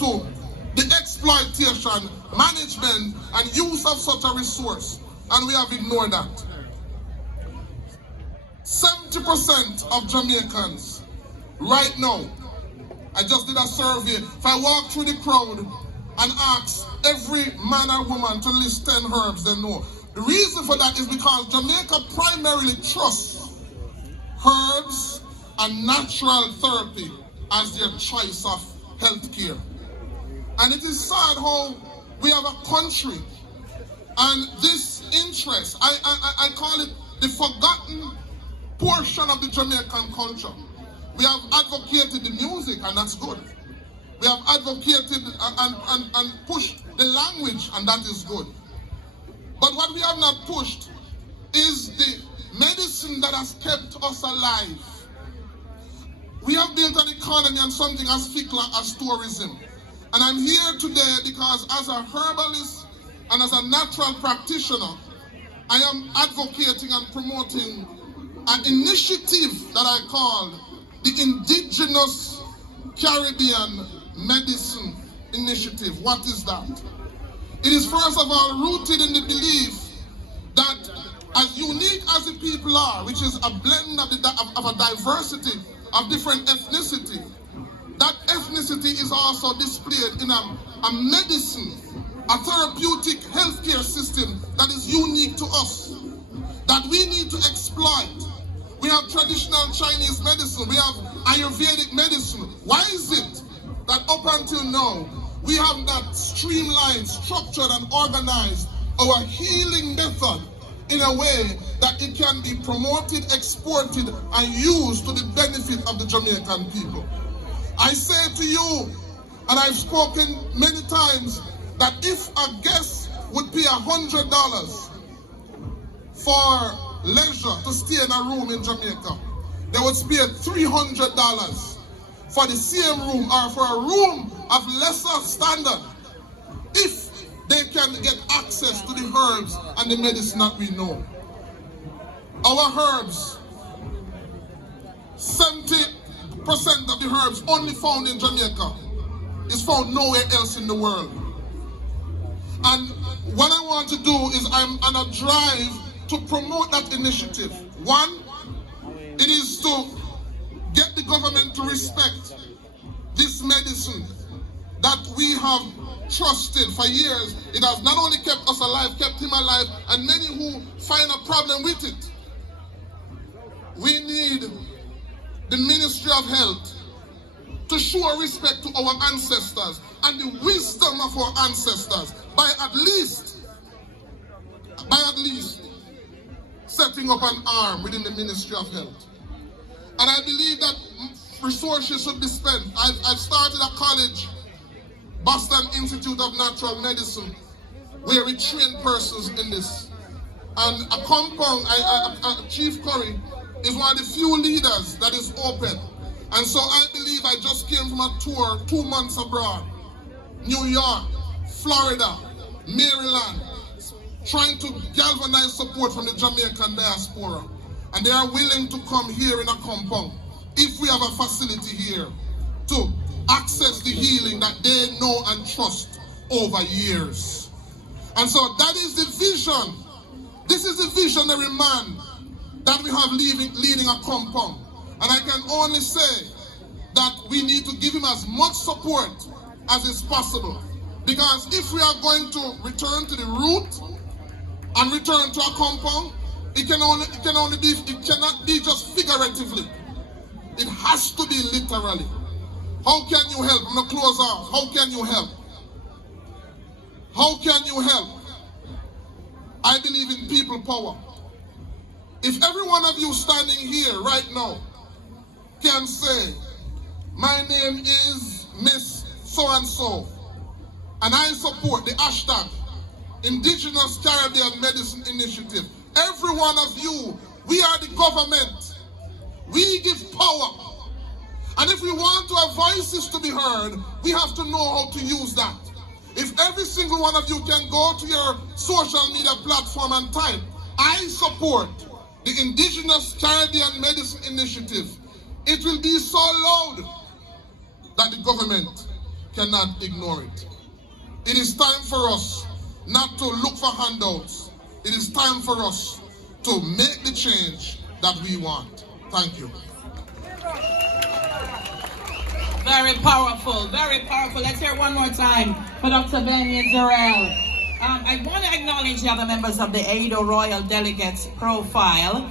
to the exploitation, management, and use of such a resource, and we have ignored that. 70% of Jamaicans right now, I just did a survey, if I walk through the crowd and ask every man or woman to list 10 herbs, they know. The reason for that is because Jamaica primarily trusts herbs and natural therapy as their choice of health care. And it is sad how we have a country and this interest, I call it the forgotten portion of the Jamaican culture. We have advocated the music, and that's good. We have advocated and pushed the language, and that is good. But what we have not pushed is the medicine that has kept us alive. We have built an economy and something as fickle as tourism. And I'm here today because as a herbalist and as a natural practitioner, I am advocating and promoting an initiative that I call the Indigenous Caribbean Medicine Initiative. What is that? It is first of all rooted in the belief that as unique as the people are, which is a blend of a diversity of different ethnicity, that ethnicity is also displayed in a medicine, a therapeutic healthcare system that is unique to us, that we need to exploit. We have traditional Chinese medicine, we have Ayurvedic medicine. Why is it that up until now, we have not streamlined, structured, and organized our healing method in a way that it can be promoted, exported, and used to the benefit of the Jamaican people? I say to you, and I've spoken many times, that if a guest would pay $100 for leisure to stay in a room in Jamaica, they would pay $300 for the same room or for a room of lesser standard if they can get access to the herbs and the medicine that we know. Our herbs, 70% of the herbs only found in Jamaica is found nowhere else in the world. And what I want to do is I'm on a drive to promote that initiative. One, it is to get the government to respect this medicine that we have trusted for years. It has not only kept us alive, kept him alive, and many who find a problem with it. We need the Ministry of Health to show respect to our ancestors and the wisdom of our ancestors by at least setting up an arm within the Ministry of Health. And I believe that resources should be spent. I've started a college, Boston Institute of Natural Medicine, where we train persons in this. And a compound, Chief Curry, is one of the few leaders that is open. And so I believe I just came from a tour 2 months abroad, New York, Florida, Maryland, trying to galvanize support from the Jamaican diaspora. And they are willing to come here in a compound, if we have a facility here, to access the healing that they know and trust over years. And so that is the vision. This is the visionary man that we have leading a compound. And I can only say that we need to give him as much support as is possible. Because if we are going to return to the root and return to a compound, it cannot be just figuratively. It has to be literally. How can you help? I'm going to close off. How can you help? How can you help? I believe in people power. If every one of you standing here right now can say, my name is Miss So-and-so, and I support the hashtag Indigenous Caribbean Medicine Initiative. Every one of you, we are the government. We give power. And if we want our voices to be heard, we have to know how to use that. If every single one of you can go to your social media platform and type, I support the Indigenous Caribbean Medicine Initiative, it will be so loud that the government cannot ignore it. It is time for us not to look for handouts. It is time for us to make the change that we want. Thank you. Very powerful, very powerful. Let's hear it one more time for Dr. Benny Jarrell. I want to acknowledge the other members of the AIDO Royal Delegates profile.